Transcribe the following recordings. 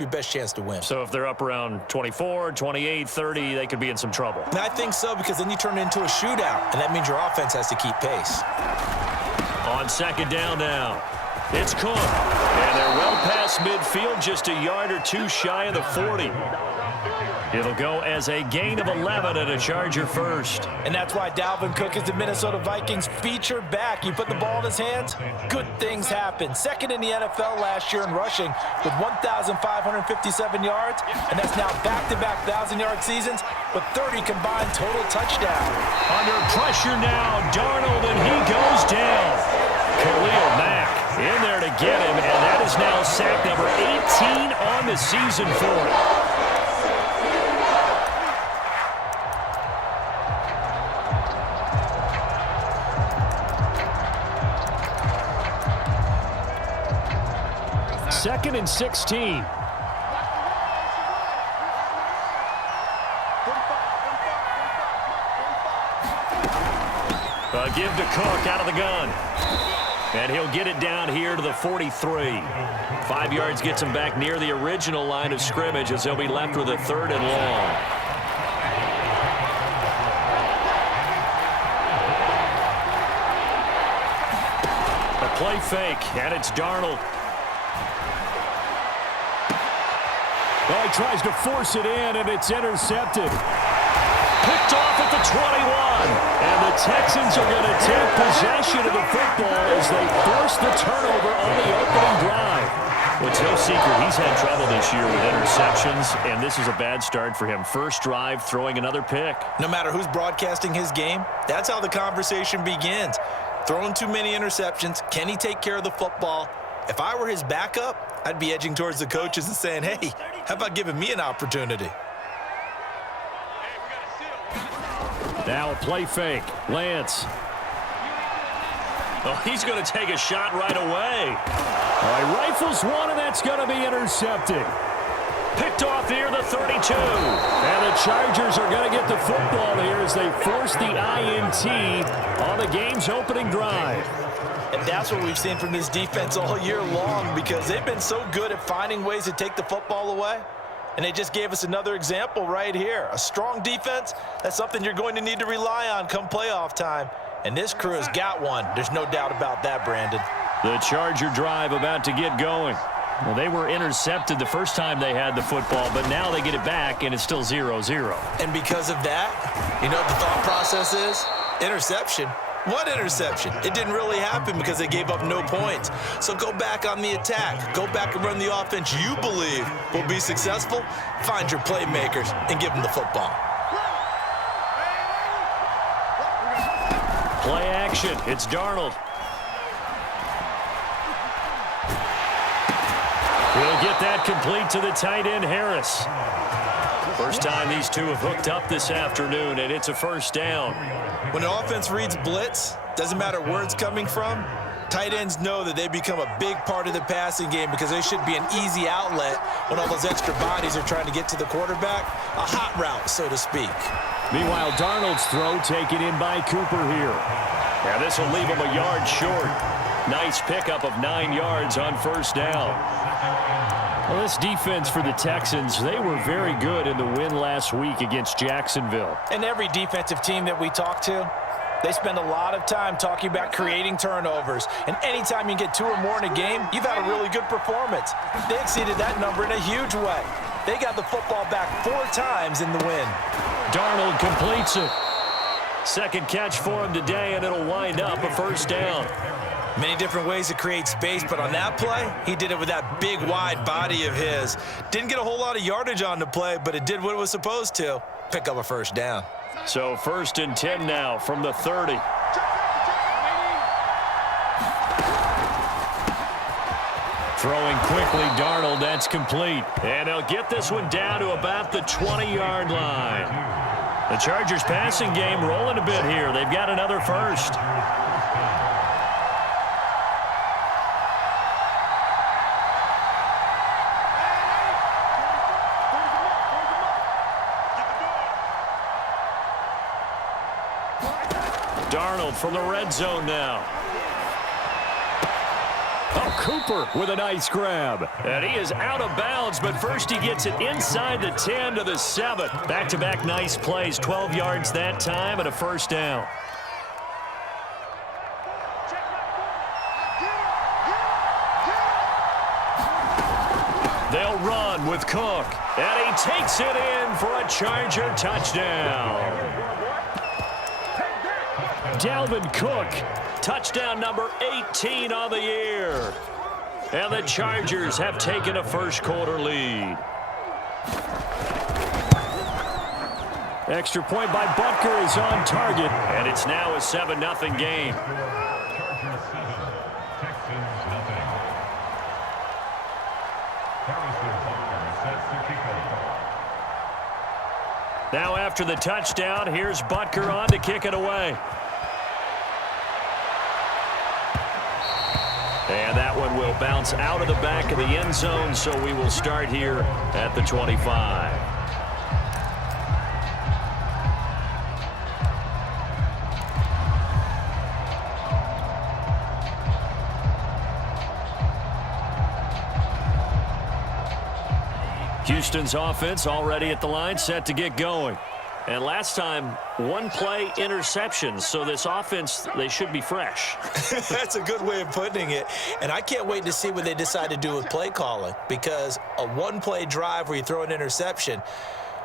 your best chance to win. So if they're up around 24, 28, 30, they could be in some trouble. And I think so, because then you turn it into a shootout, and that means your offense has to keep pace. On second down now, it's Cook. And they're well past midfield, just a yard or two shy of the 40. It'll go as a gain of 11 and a Charger first. And that's why Dalvin Cook is the Minnesota Vikings featured back. You put the ball in his hands, good things happen. Second in the NFL last year in rushing with 1,557 yards, and that's now back-to-back 1,000-yard seasons with 30 combined total touchdowns. Under pressure now, Darnold, and he goes down. Khalil Mack in there to get him, and that is now sack number 18 on the season for him. Second and 16. A give to Cook out of the gun. And he'll get it down here to the 43. 5 yards gets him back near the original line of scrimmage as they'll be left with a 3rd and long. A play fake, and it's Darnold. Well, he tries to force it in, and it's intercepted. Picked off at the 21. And the Texans are going to take possession of the football as they force the turnover on the opening drive. Well, it's no secret he's had trouble this year with interceptions, and this is a bad start for him. First drive, throwing another pick. No matter who's broadcasting his game, that's how the conversation begins. Throwing too many interceptions, can he take care of the football? If I were his backup, I'd be edging towards the coaches and saying, hey, how about giving me an opportunity? Now a play fake. Lance. Oh, he's going to take a shot right away. All right, rifles one, and that's going to be intercepted. Picked off near the 32. And the Chargers are going to get the football here as they force the INT on the game's opening drive. And that's what we've seen from this defense all year long, because they've been so good at finding ways to take the football away. And they just gave us another example right here. A strong defense, that's something you're going to need to rely on come playoff time. And this crew has got one. There's no doubt about that, Brandon. The Charger drive about to get going. Well, they were intercepted the first time they had the football, but now they get it back, and it's still 0-0. And because of that, you know what the thought process is? Interception. What interception? It didn't really happen because they gave up no points. So go back on the attack. Go back and run the offense you believe will be successful. Find your playmakers and give them the football. Play action. It's Darnold. He'll get that complete to the tight end, Harris. First time these two have hooked up this afternoon, and it's a first down. When an offense reads blitz, doesn't matter where it's coming from, tight ends know that they become a big part of the passing game because they should be an easy outlet when all those extra bodies are trying to get to the quarterback. A hot route, so to speak. Meanwhile, Darnold's throw taken in by Cooper here. Now this will leave him a yard short. Nice pickup of 9 yards on first down. Well, this defense for the Texans, they were very good in the win last week against Jacksonville. And every defensive team that we talk to, they spend a lot of time talking about creating turnovers. And anytime you get 2 or more in a game, you've had a really good performance. They exceeded that number in a huge way. They got the football back 4 times in the win. Darnold completes it. Second catch for him today, and it'll wind up a first down. Many different ways to create space, but on that play, he did it with that big, wide body of his. Didn't get a whole lot of yardage on the play, but it did what it was supposed to. Pick up a first down. So 1st and 10 now from the 30. Throwing quickly, Darnold, that's complete. And they'll get this one down to about the 20-yard line. The Chargers passing game rolling a bit here. They've got another first. Darnold from the red zone now. Oh, Cooper with a nice grab. And he is out of bounds, but first he gets it inside the 10 to the 7. Back-to-back nice plays, 12 yards that time and a first down. They'll run with Cook, and he takes it in for a Charger touchdown. Dalvin Cook, touchdown number 18 on the year. And the Chargers have taken a first-quarter lead. Extra point by Butker is on target, and it's now a 7-0 game. Now after the touchdown, here's Butker on to kick it away. And that one will bounce out of the back of the end zone, so we will start here at the 25. Houston's offense already at the line, set to get going. And last time, one-play interceptions, so this offense, they should be fresh. That's a good way of putting it. And I can't wait to see what they decide to do with play calling, because a one-play drive where you throw an interception,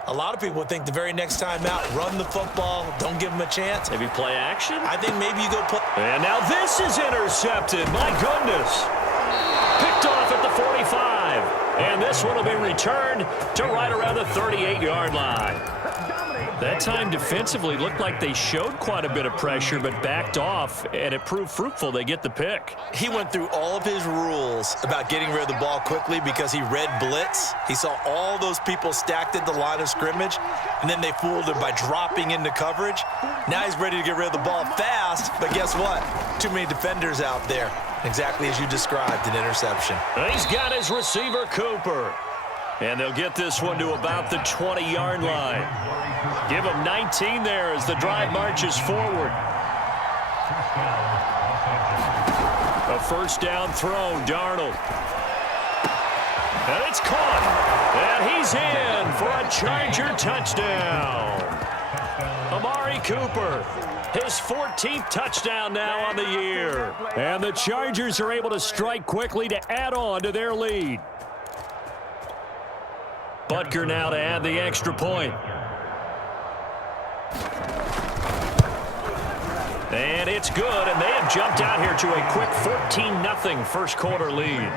a lot of people think the very next time out, run the football, don't give them a chance. Maybe play action? I think maybe you go play. And now this is intercepted. My goodness. Picked off at the 45. And this one will be returned to right around the 38-yard line. That time defensively looked like they showed quite a bit of pressure but backed off, and it proved fruitful. They get the pick. He went through all of his rules about getting rid of the ball quickly because he read blitz. He saw all those people stacked at the line of scrimmage, and then they fooled him by dropping into coverage. Now he's ready to get rid of the ball fast, but guess what? Too many defenders out there. Exactly as you described, an interception. He's got his receiver, Cooper. And they'll get this one to about the 20-yard line. Give him 19 there as the drive marches forward. A first down throw, Darnold. And it's caught. And he's in for a Charger touchdown. Amari Cooper, his 14th touchdown now on the year. And the Chargers are able to strike quickly to add on to their lead. Butker now to add the extra point. And it's good, and they have jumped out here to a quick 14-0 first-quarter lead.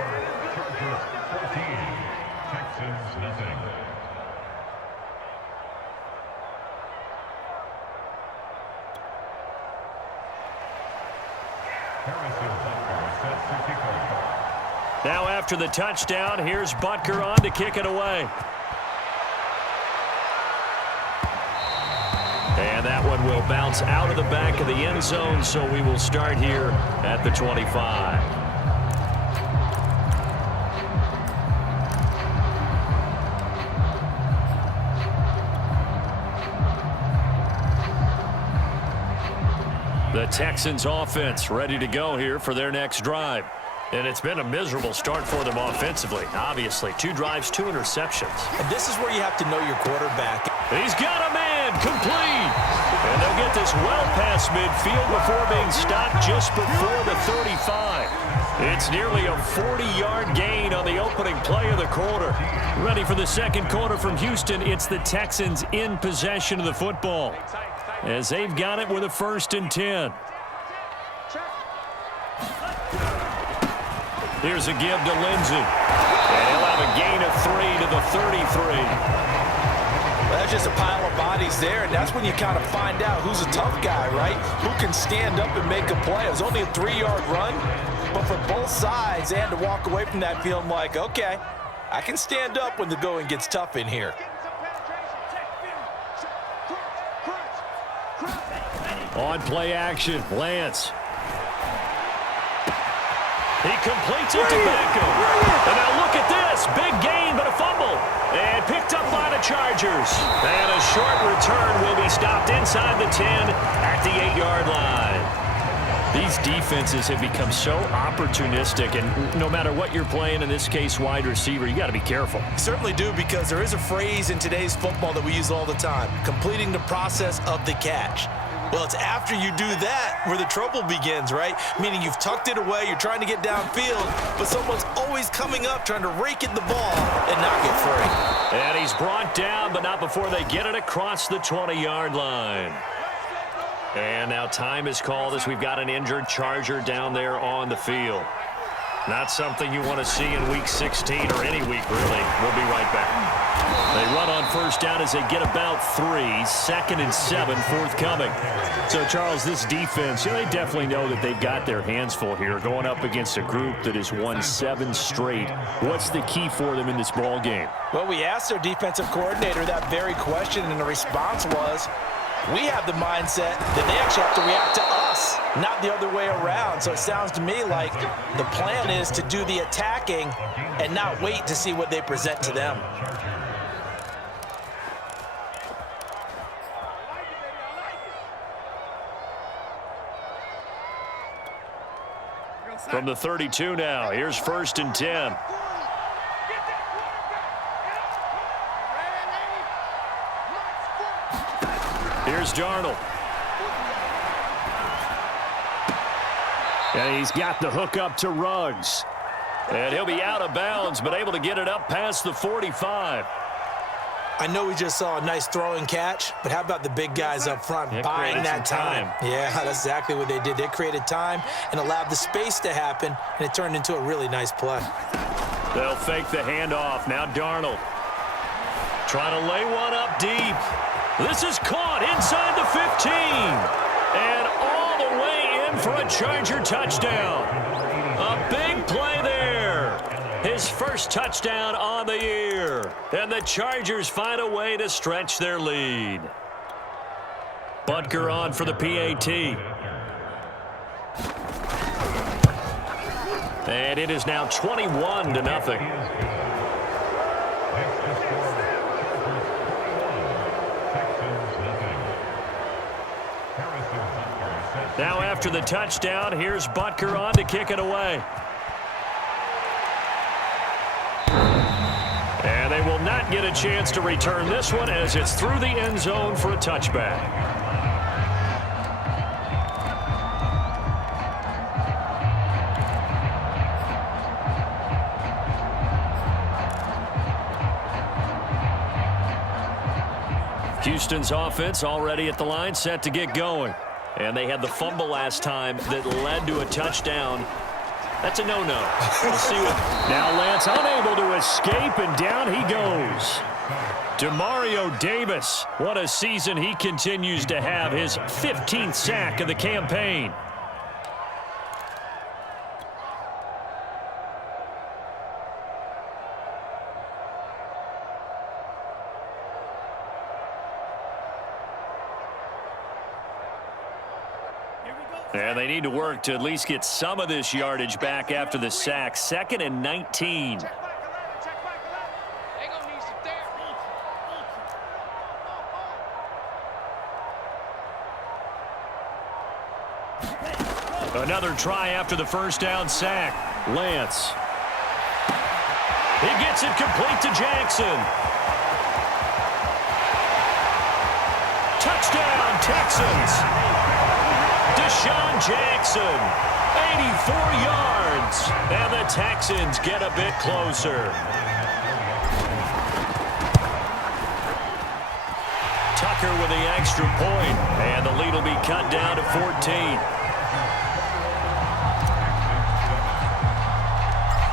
Now after the touchdown, here's Butker on to kick it away. And that one will bounce out of the back of the end zone, so we will start here at the 25. The Texans offense ready to go here for their next drive. And it's been a miserable start for them offensively. Obviously, 2 drives, 2 interceptions. And this is where you have to know your quarterback. He's got a man, complete. And they'll get this well past midfield before being stopped just before the 35. It's nearly a 40-yard gain on the opening play of the quarter. Ready for the second quarter from Houston, it's the Texans in possession of the football, as they've got it with a 1st and 10. Here's a give to Lindsey. And he'll have a gain of 3 to the 33. Well, that's just a pile of bodies there, and that's when you kind of find out who's a tough guy, right? Who can stand up and make a play. It was only a 3-yard run, but for both sides, they had to walk away from that feeling like, okay, I can stand up when the going gets tough in here. On play action, Lance. He completes it to Beckham. And now look at this. Big gain, but a fumble. And picked up by the Chargers. And a short return will be stopped inside the 10 at the 8-yard line. These defenses have become so opportunistic, and no matter what you're playing, in this case wide receiver, you got to be careful. You certainly do, because there is a phrase in today's football that we use all the time: completing the process of the catch. Well, it's after you do that where the trouble begins, right? Meaning you've tucked it away, you're trying to get downfield, but someone's always coming up trying to rake at the ball and knock it free. And he's brought down, but not before they get it across the 20-yard line. And now time is called as we've got an injured Charger down there on the field. Not something you want to see in Week 16 or any week, really. We'll be right back. They run on first down as they get about 3. 2nd and 7 forthcoming. So, Charles, this defense, they definitely know that they've got their hands full here going up against a group that has won 7 straight. What's the key for them in this ball game? Well, we asked their defensive coordinator that very question, and the response was, we have the mindset that they actually have to react to us, not the other way around. So it sounds to me like the plan is to do the attacking and not wait to see what they present to them. From the 32 now, here's 1st and 10. Here's Darnold. And he's got the hook up to Ruggs. And he'll be out of bounds, but able to get it up past the 45. I know we just saw a nice throwing catch, but how about the big guys up front buying that time? Yeah, that's exactly what they did. They created time and allowed the space to happen, and it turned into a really nice play. They'll fake the handoff. Now Darnold trying to lay one up deep. This is caught inside the 15. And all the way in for a Charger touchdown. A big play there. His first touchdown on the year. And the Chargers find a way to stretch their lead. Butker on for the PAT. And it is now 21-0. Now after the touchdown, here's Butker on to kick it away. And they will not get a chance to return this one as it's through the end zone for a touchback. Houston's offense already at the line, set to get going. And they had the fumble last time that led to a touchdown. That's a no-no. We'll see what. Now Lance unable to escape, and down he goes. Demario Davis, what a season he continues to have. His 15th sack of the campaign. And they need to work to at least get some of this yardage back after the sack. 2nd and 19. Another try after the first down sack. Lance. He gets it complete to Jackson. Touchdown, Texans. Deshaun Jackson, 84 yards, and the Texans get a bit closer. Tucker with the extra point, and the lead will be cut down to 14.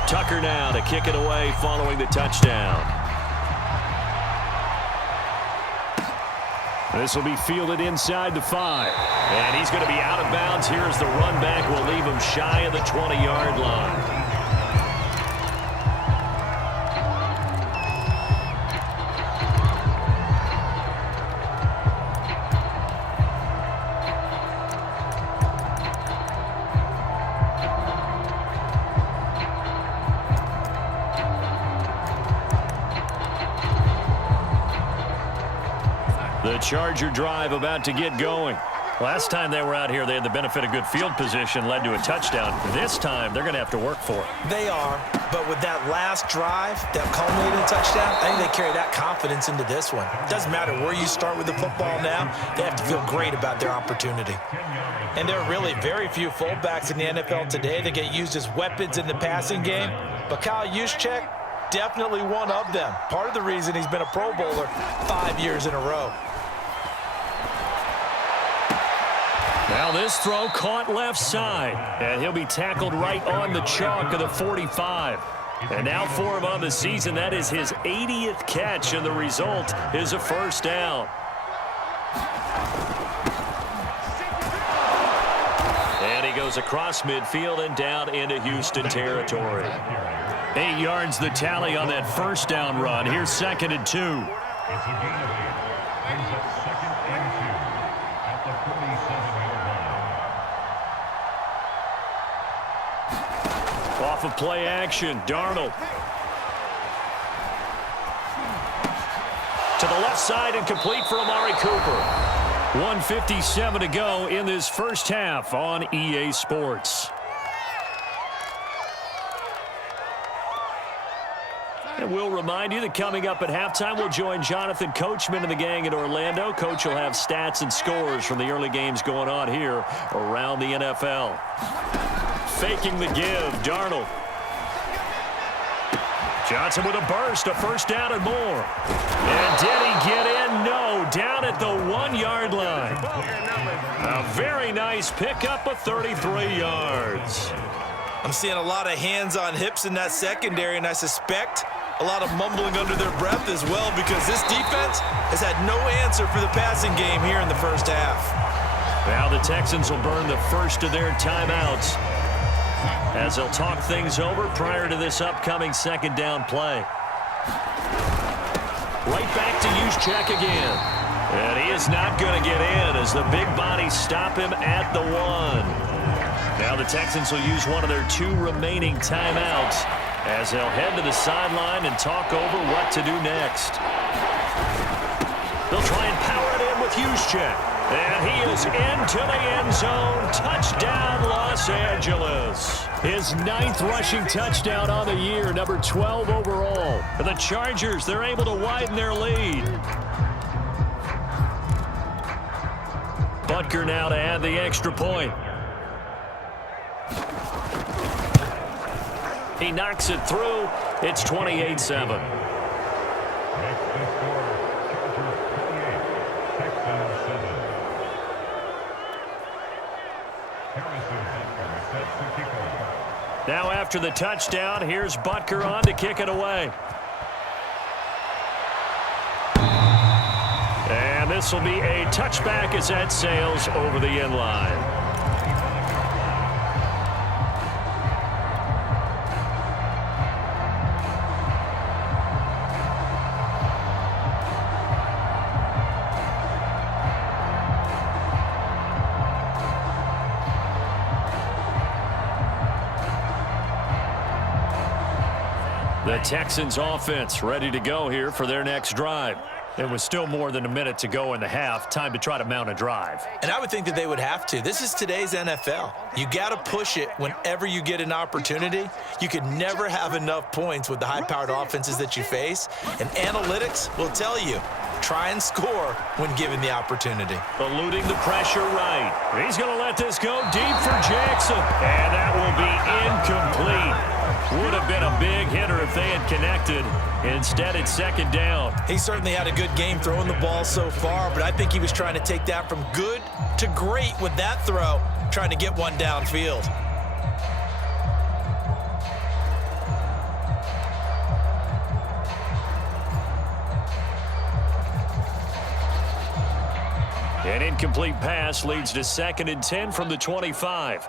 Tucker now to kick it away following the touchdown. This will be fielded inside the 5. And he's going to be out of bounds here as the run back will leave him shy of the 20-yard line. The Charger drive about to get going. Last time they were out here, they had the benefit of good field position, led to a touchdown. This time, they're going to have to work for it. They are, but with that last drive that culminated in a touchdown, I think they carry that confidence into this one. It doesn't matter where you start with the football now, they have to feel great about their opportunity. And there are really very few fullbacks in the NFL today that get used as weapons in the passing game, but Kyle Juszczyk, definitely one of them. Part of the reason he's been a Pro Bowler 5 years in a row. Now this throw caught left side, and he'll be tackled right on the chalk of the 45. And now for him on the season, that is his 80th catch, and the result is a first down. And he goes across midfield and down into Houston territory. 8 yards the tally on that first down run. Here's 2nd and 2. Off of play action, Darnold. To the left side and complete for Amari Cooper. 1:57 to go in this first half on EA Sports. And we'll remind you that coming up at halftime, we'll join Jonathan Coachman and the gang in Orlando. Coach will have stats and scores from the early games going on here around the NFL. Faking the give, Darnold. Johnson with a burst, a first down and more. And did he get in? No, down at the 1-yard line. A very nice pickup of 33 yards. I'm seeing a lot of hands on hips in that secondary, and I suspect a lot of mumbling under their breath as well, because this defense has had no answer for the passing game here in the first half. Now the Texans will burn the first of their timeouts as they'll talk things over prior to this upcoming second down play. Right back to Juszczyk again. And he is not going to get in as the big bodies stop him at the 1. Now the Texans will use one of their 2 remaining timeouts as they'll head to the sideline and talk over what to do next. They'll try and power it in with Juszczyk. And he is into the end zone. Touchdown, Los Angeles. His 9th rushing touchdown on the year, number 12 overall. For the Chargers, they're able to widen their lead. Butker now to add the extra point. He knocks it through. It's 28-7. Now after the touchdown, here's Butker on to kick it away. And this will be a touchback as that sails over the end line. The Texans offense ready to go here for their next drive. There was still more than a minute to go in the half. Time to try to mount a drive. And I would think that they would have to. This is today's NFL. You got to push it whenever you get an opportunity. You could never have enough points with the high-powered offenses that you face. And analytics will tell you, try and score when given the opportunity. Eluding the pressure right. He's going to let this go deep for Jackson. And that will be incomplete. Would have been a big hitter if they had connected. Instead, it's second down. He certainly had a good game throwing the ball so far, but I think he was trying to take that from good to great with that throw, trying to get one downfield. An incomplete pass leads to 2nd and 10 from the 25.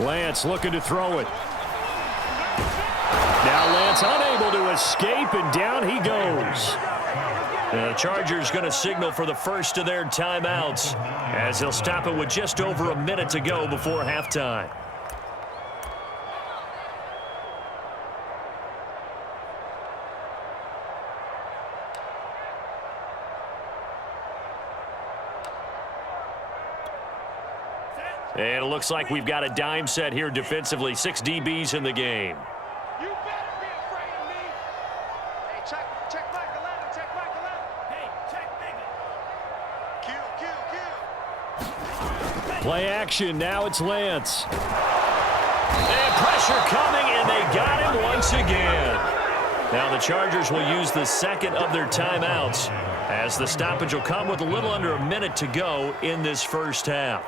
Lance looking to throw it. Now Lance unable to escape, and down he goes. The Chargers going to signal for the first of their timeouts as they'll stop it with just over a minute to go before halftime. And it looks like we've got a dime set here defensively. 6 DBs in the game. You better be afraid of me. Hey, check Mike 11, check Mike 11. Hey, check Biggie. Kill. Play action, now it's Lance. And pressure coming, and they got him once again. Now the Chargers will use the second of their timeouts as the stoppage will come with a little under a minute to go in this first half.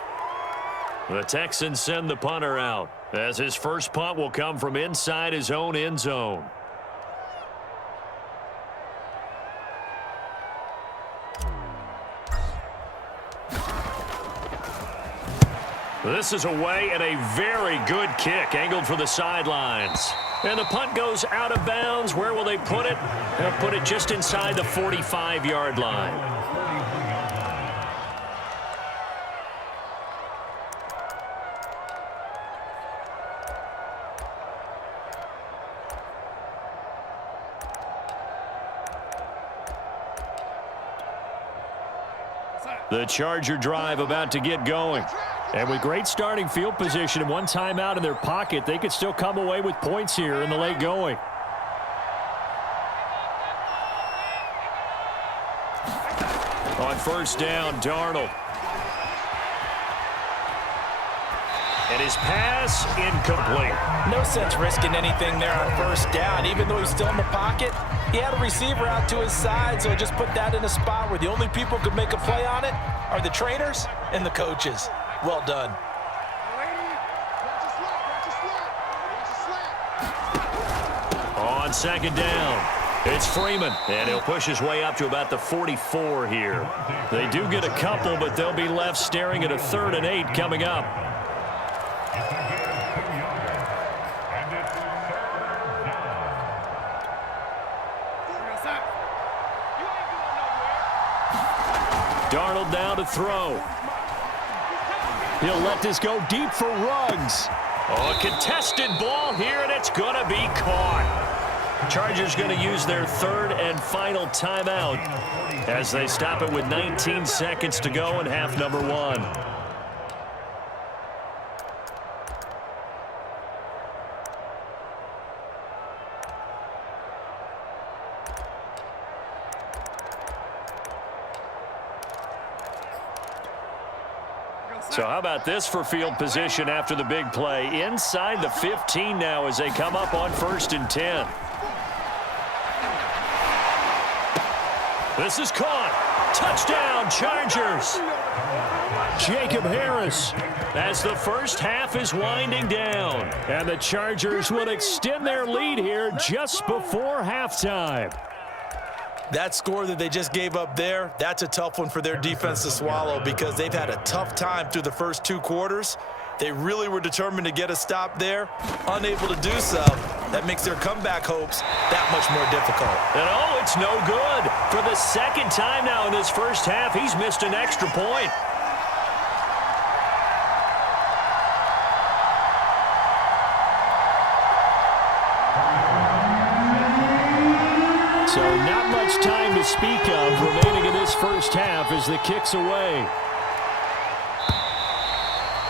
The Texans send the punter out as his first punt will come from inside his own end zone. This is away and a very good kick angled for the sidelines. And the punt goes out of bounds. Where will they put it? They'll put it just inside the 45-yard line. The Charger drive about to get going. And with great starting field position and one timeout in their pocket, they could still come away with points here in the late going. On first down, Darnold. And his pass incomplete. No sense risking anything there on first down. Even though he's still in the pocket, he had a receiver out to his side, so just put that in a spot where the only people who could make a play on it are the trainers and the coaches. Well done. On second down, it's Freeman, and he'll push his way up to about the 44 here. They do get a couple, but they'll be left staring at a 3rd and 8 coming up. Darnold now to throw. He'll let this go deep for Ruggs. Oh, a contested ball here, and it's going to be caught. Chargers going to use their 3rd and final timeout as they stop it with 19 seconds to go in half number 1. So how about this for field position after the big play? Inside the 15 now as they come up on 1st and 10. This is caught. Touchdown, Chargers. Jacob Harris as the first half is winding down. And the Chargers will extend their lead here just before halftime. That score that they just gave up there, that's a tough one for their defense to swallow because they've had a tough time through the first 2 quarters. They really were determined to get a stop there, unable to do so. That makes their comeback hopes that much more difficult. And oh, it's no good. For the second time now in this first half, he's missed an extra point. So not much time to speak of remaining in this first half as the kick's away.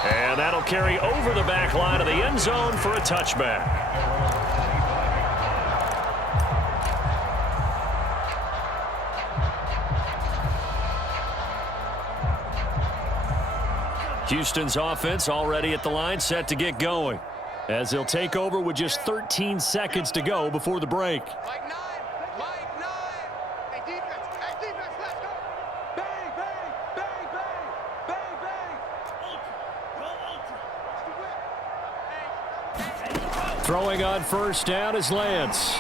And that'll carry over the back line of the end zone for a touchback. Houston's offense already at the line, set to get going, as they'll take over with just 13 seconds to go before the break. Throwing on first down is Lance.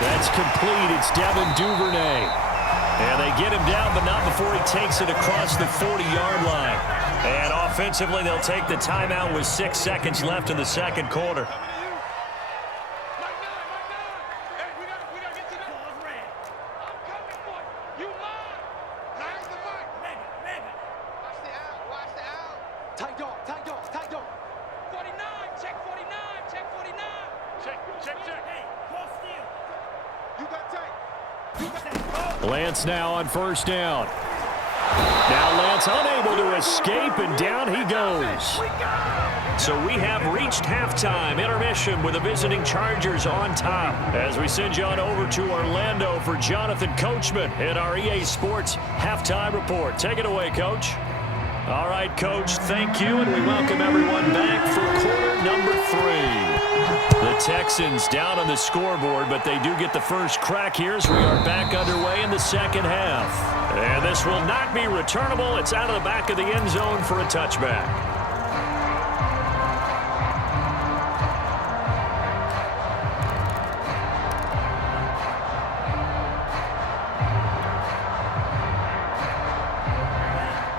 That's complete. It's Devin Duvernay. And they get him down, but not before he takes it across the 40-yard line. And offensively, they'll take the timeout with 6 seconds left in the second quarter. Lance now on first down. Now Lance Lance unable to escape, and down he goes. So we have reached halftime. Intermission with the visiting Chargers on top. As we send you on over to Orlando for Jonathan Coachman in our EA Sports Halftime Report. Take it away, Coach. All right, Coach, thank you, and we welcome everyone back for quarter number 3. The Texans down on the scoreboard, but they do get the first crack here as we are back underway in the second half. And this will not be returnable. It's out of the back of the end zone for a touchback.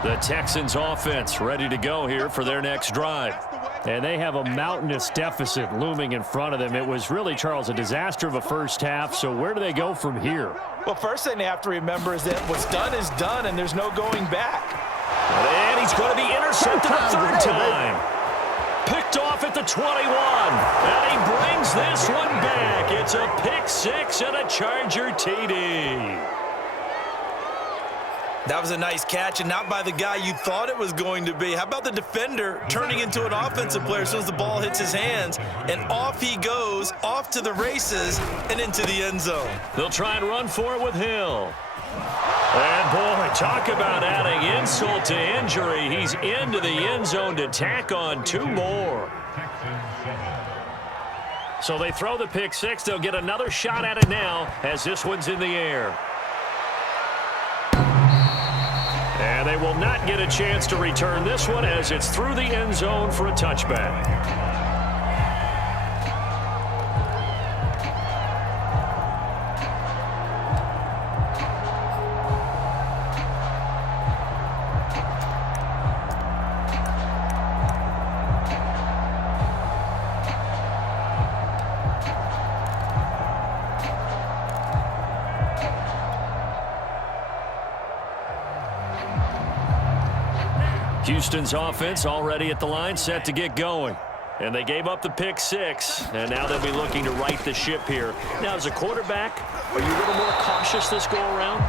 The Texans offense ready to go here for their next drive. And they have a mountainous deficit looming in front of them. It was really, Charles, a disaster of a first half. So where do they go from here? Well, first thing they have to remember is that what's done is done, and there's no going back. And he's going to be intercepted a third time. Picked off at the 21. And he brings this one back. It's a pick six and a Charger TD. That was a nice catch, and not by the guy you thought it was going to be. How about the defender turning into an offensive player as soon as the ball hits his hands, and off he goes, off to the races, and into the end zone. They'll try and run for it with Hill. And, boy, talk about adding insult to injury. He's into the end zone to tack on 2 more. So they throw the pick six. They'll get another shot at it now as this one's in the air. And they will not get a chance to return this one as it's through the end zone for a touchback. Houston's offense already at the line, set to get going. And they gave up the pick six, and now they'll be looking to right the ship here. Now, as a quarterback, are you a little more cautious this go-around?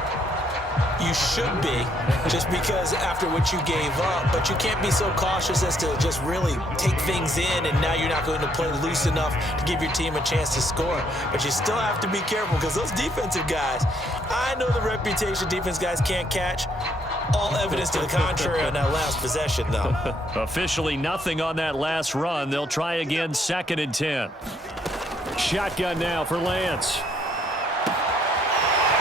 You should be, just because after what you gave up, but you can't be so cautious as to just really take things in, and now you're not going to play loose enough to give your team a chance to score. But you still have to be careful because those defensive guys, I know the reputation defense guys can't catch. All evidence to the contrary on that last possession, though. Officially nothing on that last run. They'll try again, 2nd and 10. Shotgun now for Lance.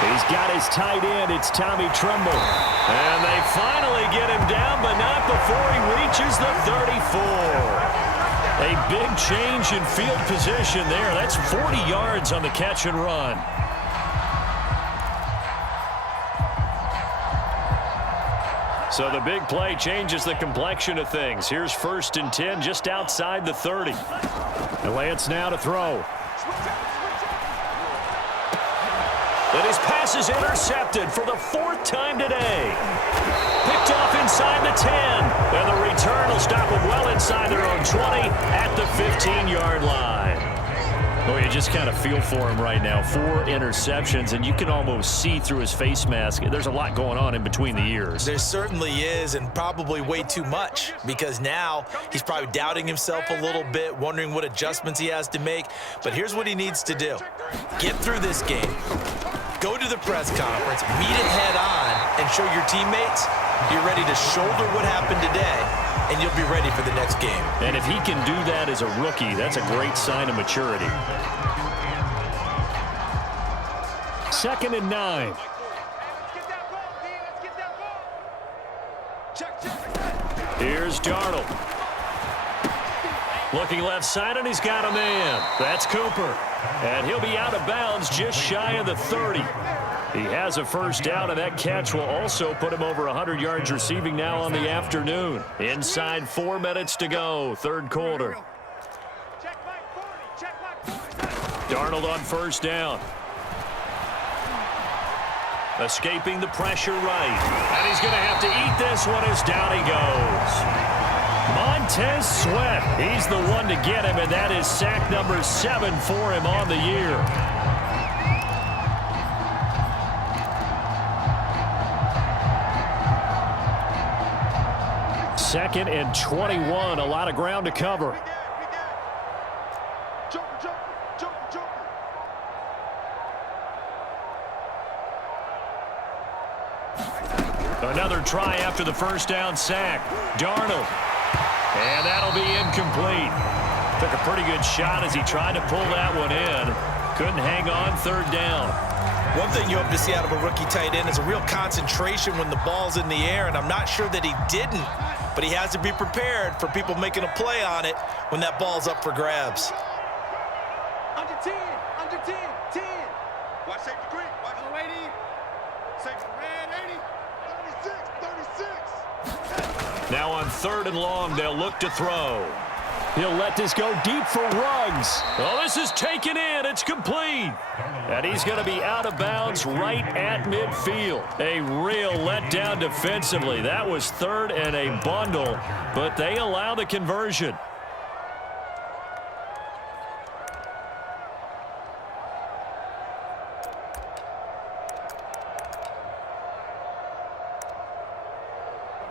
He's got his tight end. It's Tommy Tremble. And they finally get him down, but not before he reaches the 34. A big change in field position there. That's 40 yards on the catch and run. So the big play changes the complexion of things. Here's 1st and 10 just outside the 30. And Lance now to throw. And his pass is intercepted for the 4th time today. Picked off inside the 10. And the return will stop them well inside their own 20 at the 15-yard line. Oh, you just kind of feel for him right now. 4 interceptions, and you can almost see through his face mask. There's a lot going on in between the ears. There certainly is, and probably way too much, because now he's probably doubting himself a little bit, wondering what adjustments he has to make. But here's what he needs to do. Get through this game, go to the press conference, meet it head on, and show your teammates you're ready to shoulder what happened today, and you'll be ready for the next game. And if he can do that as a rookie, that's a great sign of maturity. 2nd and 9. Here's Darnold. Looking left side, and he's got a man. That's Cooper. And he'll be out of bounds just shy of the 30. He has a first down, and that catch will also put him over 100 yards receiving now on the afternoon. Inside 4 minutes to go, 3rd quarter. Darnold on 1st down. Escaping the pressure right. And he's going to have to eat this one as down he goes. Montez Sweat, he's the one to get him, and that is sack number 7 for him on the year. 2nd and 21. A lot of ground to cover. Another try after the first down sack. Darnold. And that'll be incomplete. Took a pretty good shot as he tried to pull that one in. Couldn't hang on 3rd down. One thing you hope to see out of a rookie tight end is a real concentration when the ball's in the air, and I'm not sure that he didn't, but he has to be prepared for people making a play on it when that ball's up for grabs. Under 10, under 10, 10. Watch safety green, watch the lady. Safety red, 80. 36, 36. Now on 3rd and long, they'll look to throw. He'll let this go deep for Ruggs. Oh, this is taken in. It's complete. And he's going to be out of bounds right at midfield. A real letdown defensively. That was 3rd and a bundle, but they allow the conversion.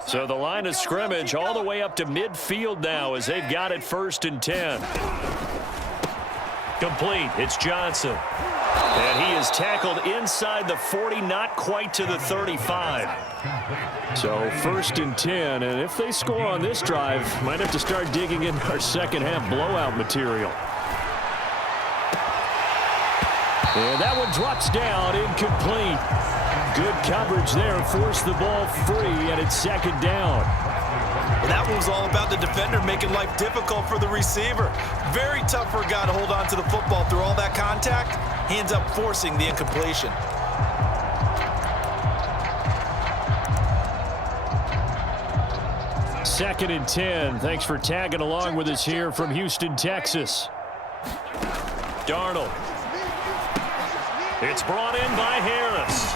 So the line of scrimmage all the way up to midfield now as they've got it 1st and 10. Complete. It's Johnson. And he is tackled inside the 40, not quite to the 35. So 1st and 10, and if they score on this drive, might have to start digging in our second half blowout material. And that one drops down, incomplete. Good coverage there, forced the ball free, and it's 2nd down. Well, that one was all about the defender making life difficult for the receiver. Very tough for a guy to hold on to the football through all that contact. He ends up forcing the incompletion. Second and 10. Thanks for tagging along with us here from Houston, Texas. Darnold. It's brought in by Harris.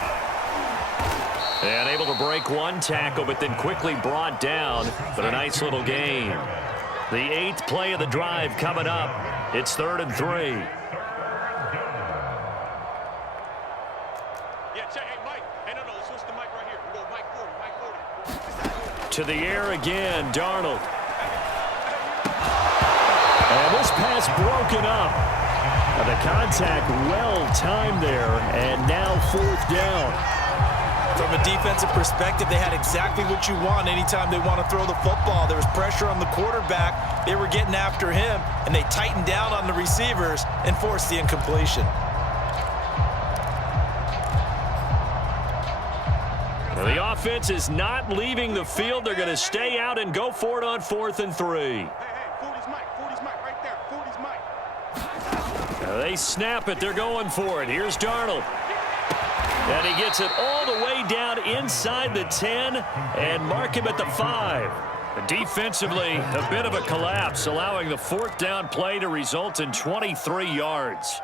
And able to break one tackle, but then quickly brought down. But a nice little gain. The 8th play of the drive coming up. It's 3rd and 3. Yeah, check. Hey, Mike. Hey, no, switch the mic right here. We go Mike 40, Mike 40. To the air again, Darnold. And this pass broken up. And the contact well timed there, and now 4th down. From a defensive perspective, they had exactly what you want anytime they want to throw the football. There was pressure on the quarterback. They were getting after him, and they tightened down on the receivers and forced the incompletion. Well, the offense is not leaving the field. They're going to stay out and go for it on 4th and 3. Hey, 40's Mike right there. 40's Mike. They snap it. They're going for it. Here's Darnold. And he gets it all the way down inside the 10 and mark him at the 5. Defensively, a bit of a collapse, allowing the 4th down play to result in 23 yards.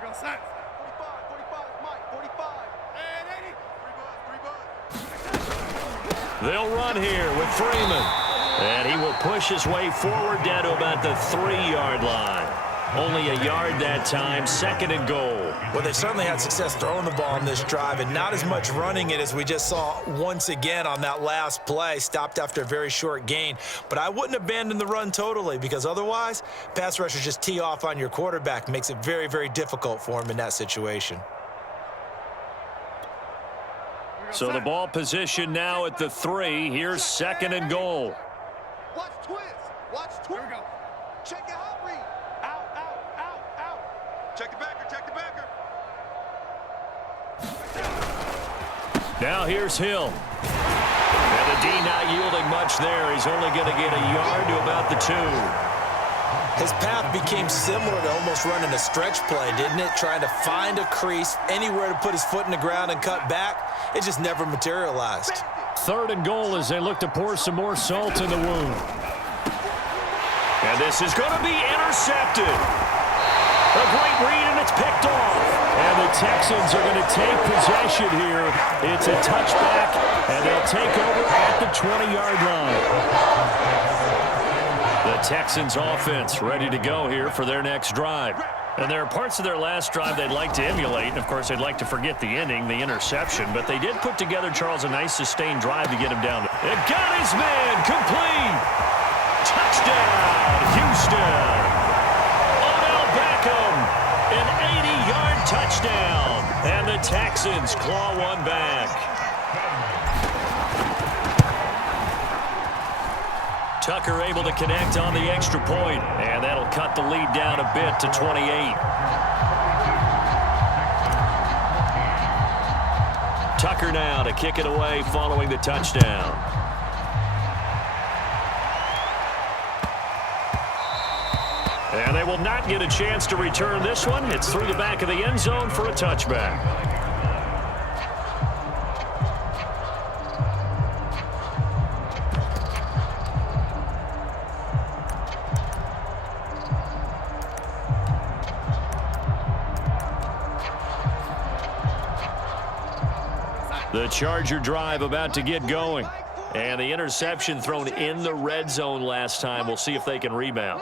We go set. 45, Mike, 45. And 80. 3 bucks. They'll run here with Freeman. And he will push his way forward down to about the 3-yard line. Only a yard that time, 2nd and goal. Well, they certainly had success throwing the ball on this drive and not as much running it as we just saw once again on that last play. Stopped after a very short gain. But I wouldn't abandon the run totally because otherwise, pass rushers just tee off on your quarterback. Makes it very, very difficult for him in that situation. So the ball position now at the 3. Here's 2nd and goal. Watch twist. Watch twist. Here we go. Check your hot read. Out. Check the backer. Now here's Hill. And the D not yielding much there. He's only going to get a yard to about the 2. His path became similar to almost running a stretch play, didn't it? Trying to find a crease, anywhere to put his foot in the ground and cut back. It just never materialized. 3rd and goal as they look to pour some more salt in the wound. And this is going to be intercepted. A great read, and it's picked off. And the Texans are going to take possession here. It's a touchback, and they'll take over at the 20-yard line. The Texans offense ready to go here for their next drive. And there are parts of their last drive they'd like to emulate. And, of course, they'd like to forget the ending, the interception. But they did put together, Charles, a nice sustained drive to get him down. It got his man complete. Touchdown, Houston. Odell Beckham, an 80-yard touchdown. And the Texans claw one back. Tucker able to connect on the extra point, and that'll cut the lead down a bit to 28. Tucker now to kick it away following the touchdown. And they will not get a chance to return this one. It's through the back of the end zone for a touchback. The Charger drive about to get going. And the interception thrown in the red zone last time. We'll see if they can rebound.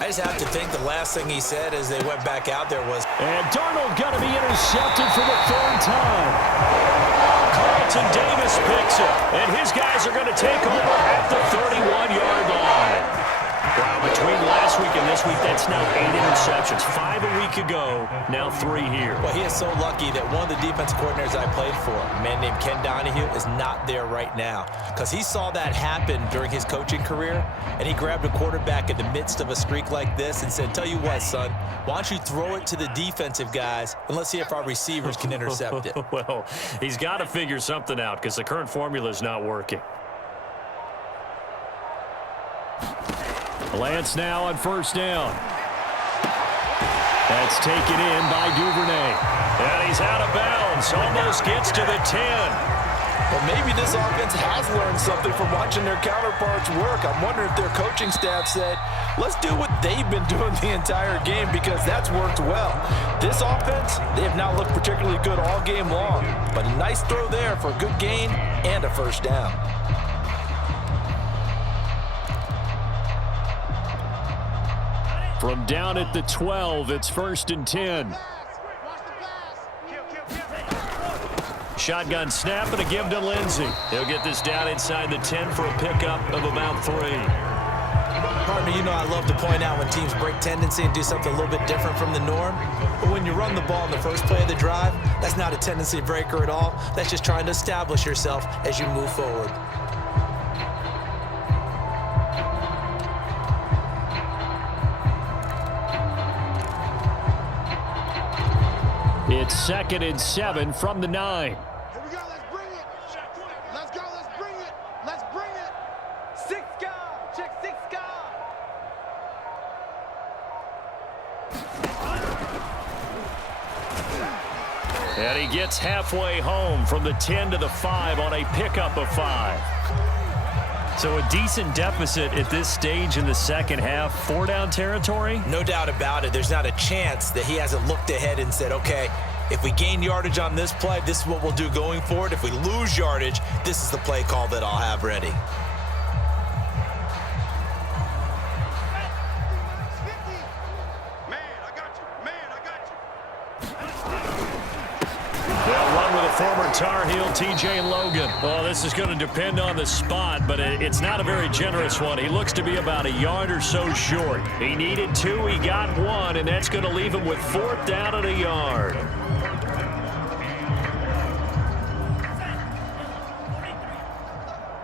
I just have to think the last thing he said as they went back out there was, and Darnold going to be intercepted for the third time. Carlton Davis picks it. And his guys are going to take over at the 31-yard line. Wow, between last week and this week, that's now 8 interceptions. 5 a week ago, now 3 here. Well, he is so lucky that one of the defense coordinators I played for, a man named Ken Donahue, is not there right now. Because he saw that happen during his coaching career, and he grabbed a quarterback in the midst of a streak like this and said, tell you what, son, why don't you throw it to the defensive guys, and let's see if our receivers can intercept it. Well, he's got to figure something out because the current formula is not working. Lance now on first down. That's taken in by Duvernay. And he's out of bounds. Almost gets to the 10. Well, maybe this offense has learned something from watching their counterparts work. I'm wondering if their coaching staff said, let's do what they've been doing the entire game because that's worked well. This offense, they have not looked particularly good all game long. But a nice throw there for a good gain and a first down. From down at the 12, it's 1st and 10. Shotgun snap and a give to Lindsey. He'll get this down inside the 10 for a pickup of about 3. Partner, you know I love to point out when teams break tendency and do something a little bit different from the norm. But when you run the ball in the first play of the drive, that's not a tendency breaker at all. That's just trying to establish yourself as you move forward. It's 2nd and 7 from the 9. Here we go, let's bring it. Let's go, let's bring it. Let's bring it. 6 guard, check 6 guard. And he gets halfway home from the 10 to the 5 on a pickup of 5. So a decent deficit at this stage in the second half. 4-down territory? No doubt about it. There's not a chance that he hasn't looked ahead and said, okay, if we gain yardage on this play, this is what we'll do going forward. If we lose yardage, this is the play call that I'll have ready. Former Tar Heel T.J. Logan. Well, this is going to depend on the spot, but it's not a very generous one. He looks to be about a yard or so short. He needed 2, he got 1, and that's going to leave him with 4th down and a yard.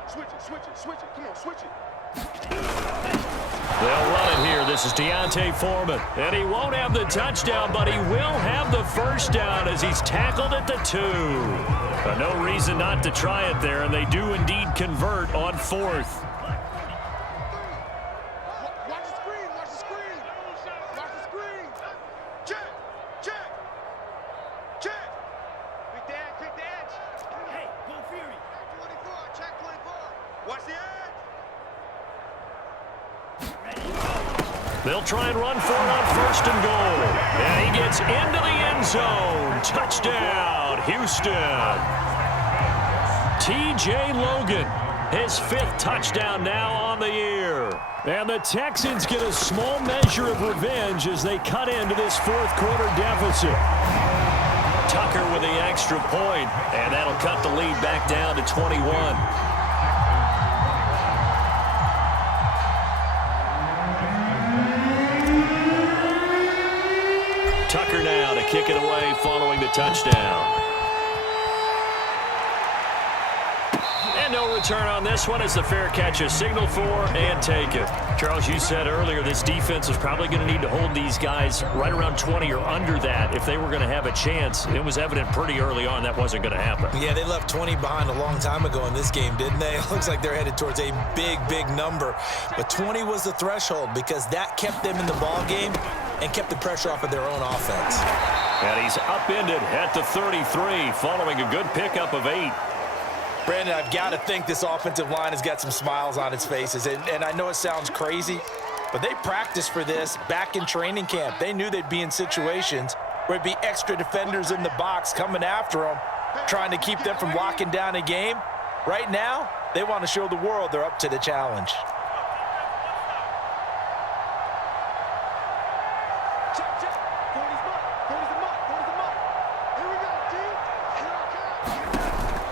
Switch it. Come on, switch it. They'll run it here. This is Deontay Foreman. And he won't have the touchdown, but he will have the first down as he's tackled at the 2. No reason not to try it there, and they do indeed convert on 4th. Watch the screen. Watch the screen. Watch the screen. Check. Quick the edge. Hey, go Fury. 24. Check 24. Watch the edge. They'll try and run for it on 1st and goal. And he gets into the end zone. Touchdown, Houston. T.J. Logan. His 5th touchdown now on the year. And the Texans get a small measure of revenge as they cut into this 4th quarter deficit. Tucker with the extra point, and that'll cut the lead back down to 21. Tucker now to kick it away following the touchdown. And no return on this one as the fair catch is signaled for and taken. Charles, you said earlier this defense is probably going to need to hold these guys right around 20 or under that if they were going to have a chance. It was evident pretty early on that wasn't going to happen. Yeah, they left 20 behind a long time ago in this game, didn't they? It looks like they're headed towards a big, big number. But 20 was the threshold because that kept them in the ball game and kept the pressure off of their own offense. And he's upended at the 33 following a good pickup of 8. Brandon, I've got to think this offensive line has got some smiles on its faces. And I know it sounds crazy, but they practiced for this back in training camp. They knew they'd be in situations where it'd be extra defenders in the box coming after them, trying to keep them from locking down a game. Right now, they want to show the world they're up to the challenge.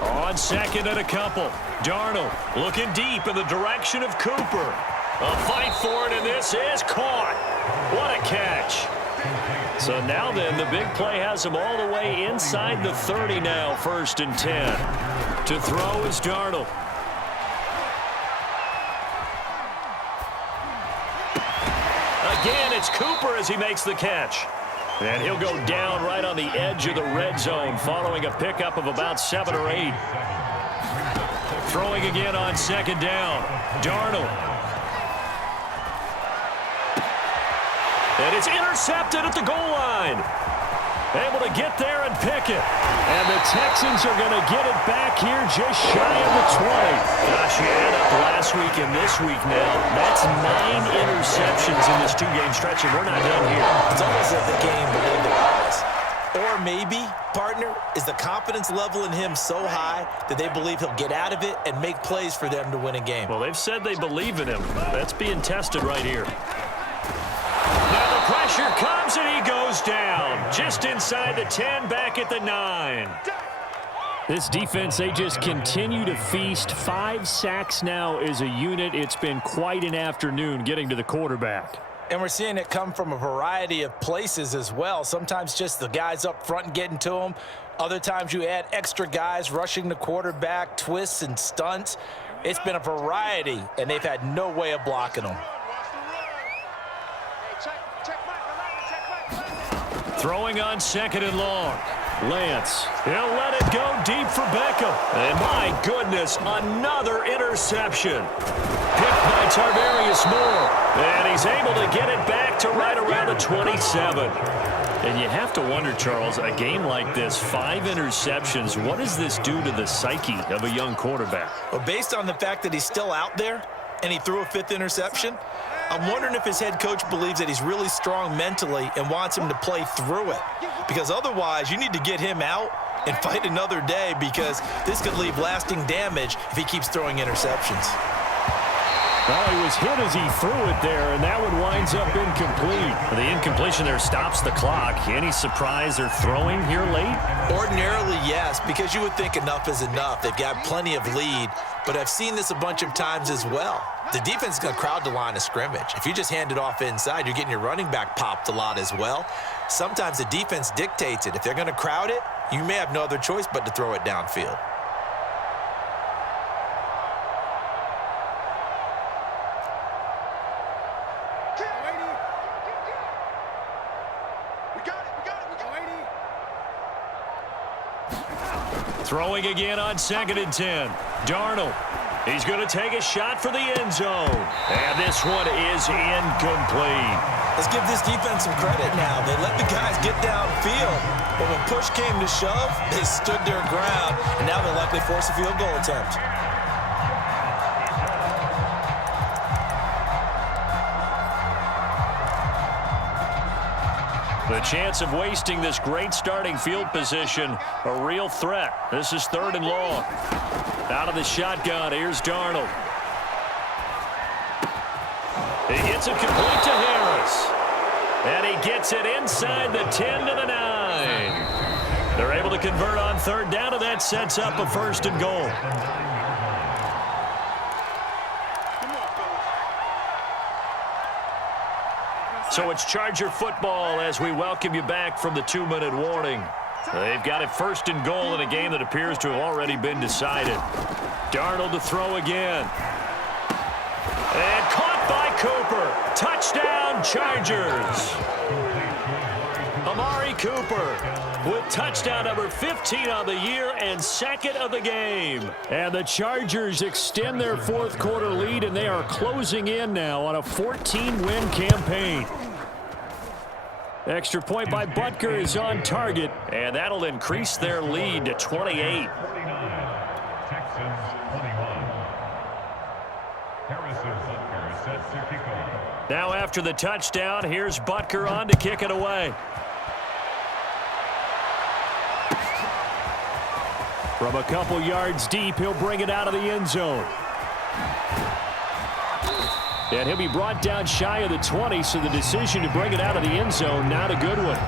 On 2nd and a couple, Darnold looking deep in the direction of Cooper. A fight for it, and this is caught. What a catch. So now then, the big play has him all the way inside the 30 now, 1st and 10. To throw is Darnold. Again, it's Cooper as he makes the catch. And he'll go down right on the edge of the red zone following a pickup of about 7 or 8. Throwing again on 2nd down. Darnold. And it's intercepted at the goal line. Able to get there and pick it. And the Texans are going to get it back here just shy of the 20. Gosh, you add up last week and this week now. That's 9 interceptions in this 2-game stretch, and we're not done here. It's almost like the game believed their eyes. Or maybe, partner, is the confidence level in him so high that they believe he'll get out of it and make plays for them to win a game. Well, they've said they believe in him. That's being tested right here. Now the pressure comes and he goes down. Just inside the 10, back at the 9. This defense, they just continue to feast. 5 sacks now as a unit. It's been quite an afternoon getting to the quarterback. And we're seeing it come from a variety of places as well. Sometimes just the guys up front and getting to them. Other times you add extra guys rushing the quarterback, twists and stunts. It's been a variety, and they've had no way of blocking them. Throwing on 2nd and long. Lance, he'll let it go deep for Beckham. And my goodness, another interception. Picked by Tarvarius Moore. And he's able to get it back to right around the 27. And you have to wonder, Charles, a game like this, 5 interceptions, what does this do to the psyche of a young quarterback? Well, based on the fact that he's still out there and he threw a 5th interception, I'm wondering if his head coach believes that he's really strong mentally and wants him to play through it. Because otherwise, you need to get him out and fight another day, because this could leave lasting damage if he keeps throwing interceptions. Well, he was hit as he threw it there, and that one winds up incomplete. The incompletion there stops the clock. Any surprise they're throwing here late? Ordinarily, yes, because you would think enough is enough. They've got plenty of lead, but I've seen this a bunch of times as well. The defense is going to crowd the line of scrimmage. If you just hand it off inside, you're getting your running back popped a lot as well. Sometimes the defense dictates it. If they're going to crowd it, you may have no other choice but to throw it downfield. Throwing again on 2nd and 10. Darnold. He's going to take a shot for the end zone. And this one is incomplete. Let's give this defense some credit now. They let the guys get downfield, but when push came to shove, they stood their ground, and now they'll likely force a field goal attempt. The chance of wasting this great starting field position, a real threat. This is 3rd and long. Out of the shotgun, here's Darnold. He gets it complete to Harris. And he gets it inside the 10 to the 9. They're able to convert on 3rd down, and that sets up a 1st and goal. So it's Charger football as we welcome you back from the 2-minute warning. They've got it 1st and goal in a game that appears to have already been decided. Darnold to throw again. And caught by Cooper. Touchdown, Chargers. Amari Cooper with touchdown number 15 on the year and 2nd of the game. And the Chargers extend their 4th quarter lead, and they are closing in now on a 14-win campaign. Extra point by Butker is on target, and that'll increase their lead to 28. Now after the touchdown, here's Butker on to kick it away. From a couple yards deep, he'll bring it out of the end zone. And he'll be brought down shy of the 20, so the decision to bring it out of the end zone, not a good one.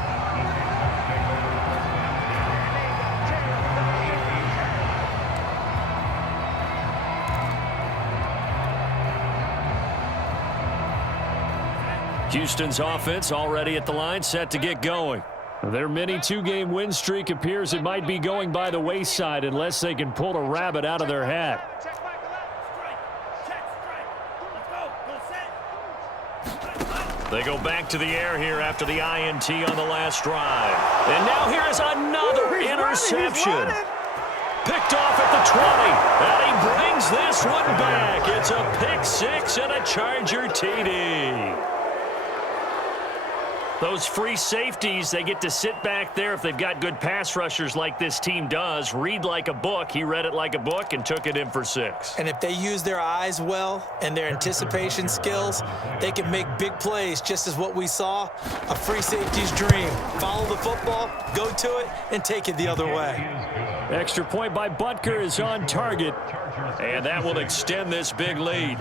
Houston's offense already at the line, set to get going. Their mini 2-game win streak appears it might be going by the wayside unless they can pull a rabbit out of their hat. They go back to the air here after the INT on the last drive. And now here is another interception. Picked off at the 20. And he brings this one back. It's a pick 6 and a Charger TD. Those free safeties, they get to sit back there if they've got good pass rushers like this team does. Read like a book. He read it like a book and took it in for 6. And if they use their eyes well and their anticipation skills, they can make big plays, just as what we saw, a free safety's dream. Follow the football, go to it, and take it the other way. Extra point by Butker is on target, and that will extend this big lead.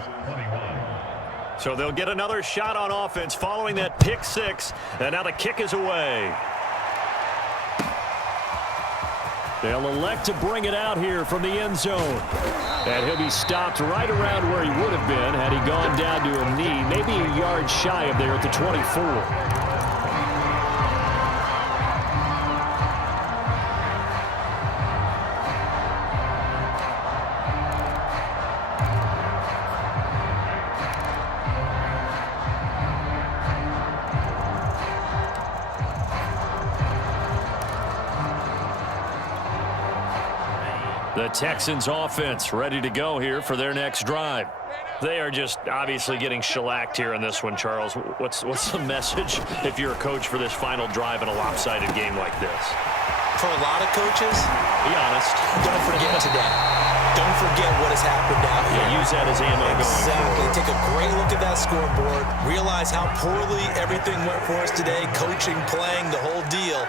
So they'll get another shot on offense following that pick 6, and now the kick is away. They'll elect to bring it out here from the end zone. And he'll be stopped right around where he would have been had he gone down to a knee, maybe a yard shy of there at the 24. The Texans offense ready to go here for their next drive. They are just obviously getting shellacked here in this one, Charles. What's the message if you're a coach for this final drive in a lopsided game like this? For a lot of coaches, be honest, don't forget today. Don't forget what has happened out here. Yeah, use that as ammo going forward. Take a great look at that scoreboard. Realize how poorly everything went for us today, coaching, playing, the whole deal.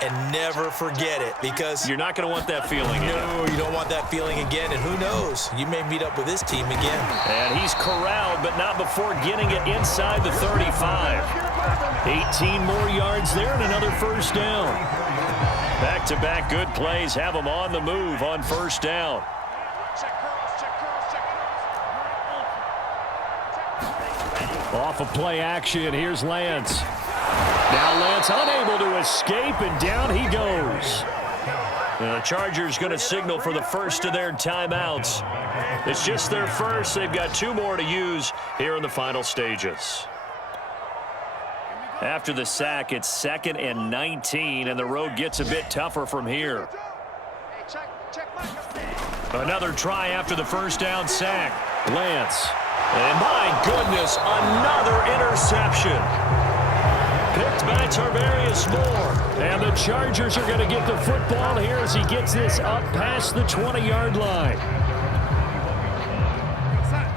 And never forget it, because you're not going to want that feeling again. No, you don't want that feeling again, and who knows? You may meet up with this team again. And he's corralled, but not before getting it inside the 35. 18 more yards there and another first down. Back-to-back good plays have them on the move on first down. Off of play action, here's Lance. Now Lance unable to escape, and down he goes. And the Chargers going to signal for the first of their timeouts. It's just their first. They've got 2 more to use here in the final stages. After the sack, it's 2nd and 19, and the road gets a bit tougher from here. Another try after the first down sack. Lance. And my goodness, another interception. Picked by Tarvarius Moore. And the Chargers are going to get the football here as he gets this up past the 20-yard line.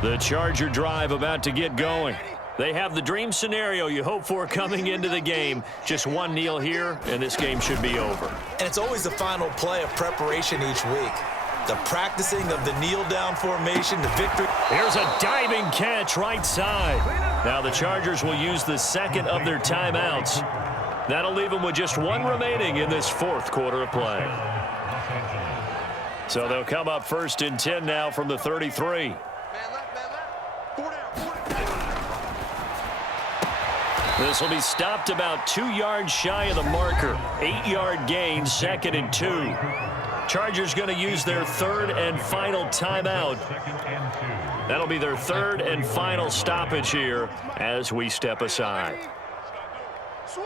The Charger drive about to get going. They have the dream scenario you hope for coming into the game. Just one kneel here, and this game should be over. And it's always the final play of preparation each week. The practicing of the kneel-down formation, the victory. Here's a diving catch right side. Now the Chargers will use the second of their timeouts. That'll leave them with just one remaining in this fourth quarter of play. So they'll come up 1st and 10 now from the 33. Man left. 4 down. This will be stopped about 2 yards shy of the marker. 8-yard gain, 2nd and 2. Chargers going to use their third and final timeout. That'll be their third and final stoppage here as we step aside. Switch.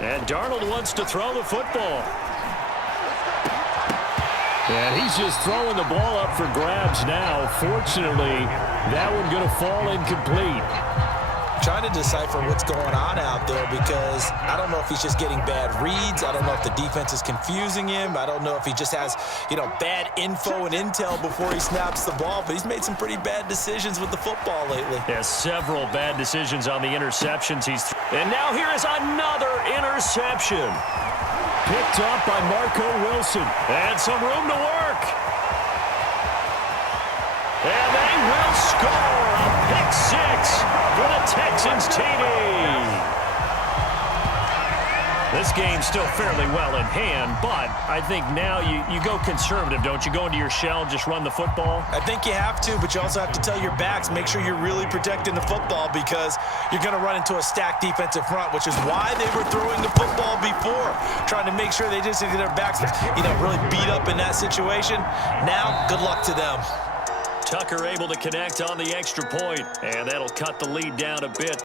And Darnold wants to throw the football. And he's just throwing the ball up for grabs now. Fortunately, that one going to fall incomplete. Trying to decipher what's going on out there because I don't know if he's just getting bad reads. I don't know if the defense is confusing him. I don't know if he just has, bad info and intel before he snaps the ball. But he's made some pretty bad decisions with the football lately. Yes, several bad decisions on the interceptions and now here is another interception. Picked up by Marco Wilson. And some room to work. And they will score a pick six for the Texans TD. This game's still fairly well in hand, but I think now you go conservative, don't you? Go into your shell, just run the football? I think you have to, but you also have to tell your backs, make sure you're really protecting the football because you're going to run into a stacked defensive front, which is why they were throwing the football before, trying to make sure they just get their backs, really beat up in that situation. Now, good luck to them. Tucker able to connect on the extra point, and that'll cut the lead down a bit.